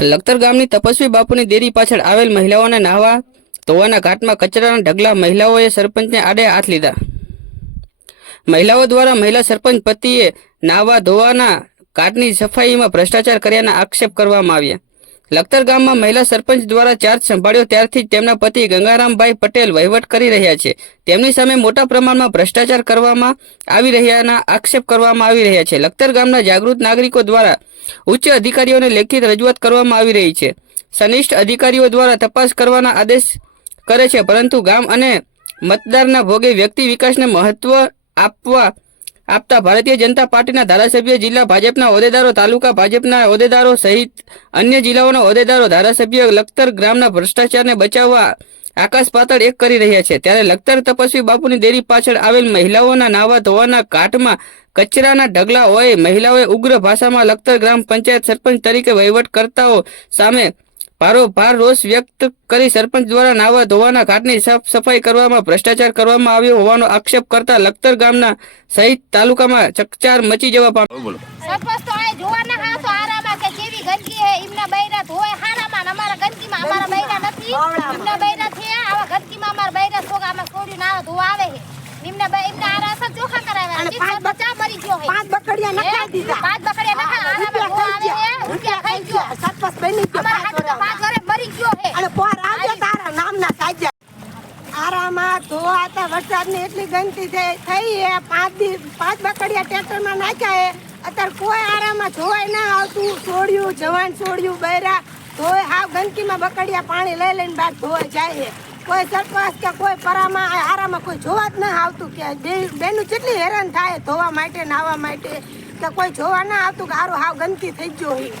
લખતર ગામની તપસ્વી બાપુની દેરી પાછળ આવેલ મહિલાઓને નાહવા ધોવાના ઘાટમાં કચરાના ઢગલા મહિલાઓએ સરપંચને આડે હાથ લીધા। મહિલાઓ દ્વારા મહિલા સરપંચ પતિએ નાહવા ધોવાના ઘાટની સફાઈમાં ભ્રષ્ટાચાર કર્યાના આક્ષેપ કરવામાં આવ્યા। લખતર ગામમાં મહિલા સરપંચ દ્વારા ચાર્જ સંભાળ્યો ત્યારથી જ તેમના પતિ ગંગારામભાઈ પટેલ વહીવટ કરી રહ્યા છે। તેમની સામે મોટા પ્રમાણમાં ભ્રષ્ટાચાર કરવામાં આવી રહ્યાના આક્ષેપ કરવામાં આવી રહ્યા છે। લખતર ગામના જાગૃત નાગરિકો દ્વારા ઉચ્ચ અધિકારીઓને લેખિત રજૂઆત કરવામાં આવી રહી છે। સનિષ્ઠ અધિકારીઓ દ્વારા તપાસ કરવાના આદેશ કરે છે, પરંતુ ગામ અને મતદારના ભોગે વ્યક્તિ વિકાસને મહત્વ આપતા ભારતીય જનતા પાર્ટીના ધારાસભ્ય, જિલ્લા ભાજપના હોદ્દેદારો, તાલુકા ભાજપના હોદ્દેદારો સહિત અન્ય જિલ્લાઓના હોદ્દેદારો ધારાસભ્ય લખતર ગ્રામના ભ્રષ્ટાચારને બચાવવા આકાશ પાતાળ એક કરી રહ્યા છે। ત્યારે લખતર તપસ્વી બાપુની દેરી પાછળ આવેલ મહિલાઓના નાહવા ધોવાના ઘાટમાં કચરાના ઢગલા હોય મહિલાઓએ ઉગ્ર ભાષામાં લખતર ગ્રામ પંચાયત સરપંચ તરીકે વહીવટકર્તાઓ સામે ભારોભાર રોષ વ્યક્ત કરી સરપંચ દ્વારા નાહવા ધોવાના ઘાટની સાફ સફાઈ કરવામાં ભ્રષ્ટાચાર કરવામાં આવ્યો હોવાનો આક્ષેપ કરતા લખતર ગામના સહિત તાલુકામાં ચકચાર મચી જવા પામ્યો। સરપંચ તો આ જોવાના હાસો આરામાં કે કેવી ગંદકી હે ઇમના બૈરા ધોય હારામાં અમારા ગંદકીમાં અમારા બૈરા નથી ઇમના બૈરા છે આવા ગંદકીમાં અમારા બૈરા સોગામાં છોડી નાવા ધોવા આવે હે ઇમના આરા અસર ચોખા કરાવ્યા અને 5 બચ્ચા મરી ગયો હે 5 બકડિયા નખાઈ દીધા 5 બકડિયા નખા આરામાં ધોવા આવે હે ઉઠ્યા ખાઈ ગયો સરપંચ બની ગયો અમારા હાથ 5 ઘરે મરી ગયો હે અને પોર આવજો તારા નામના સાજ્યા આરામાં ધોવાતા વરસાદની એટલી ગંદકી થઈ હે 5 બકડિયા ટ્રેક્ટરમાં નાખ્યા હે અત્યારે કોઈ આરામાં જોવાય ના આવતું છોડ્યું જવાન છોડ્યું બૈરા ધોય હાવ ગંદકીમાં બકડિયા પાણી લઈ લઈને બહાર ધોવાઈ જાય કોઈ સરપંચ કે કોઈ પરામાં આરામાં કોઈ જોવા જ ના આવતું કે બેનું કેટલી હેરાન થાય ધોવા માટે નાહવા માટે કે કોઈ જોવા ના આવતું કે હારું હાવ ગંદકી થઈ ગયો હોય।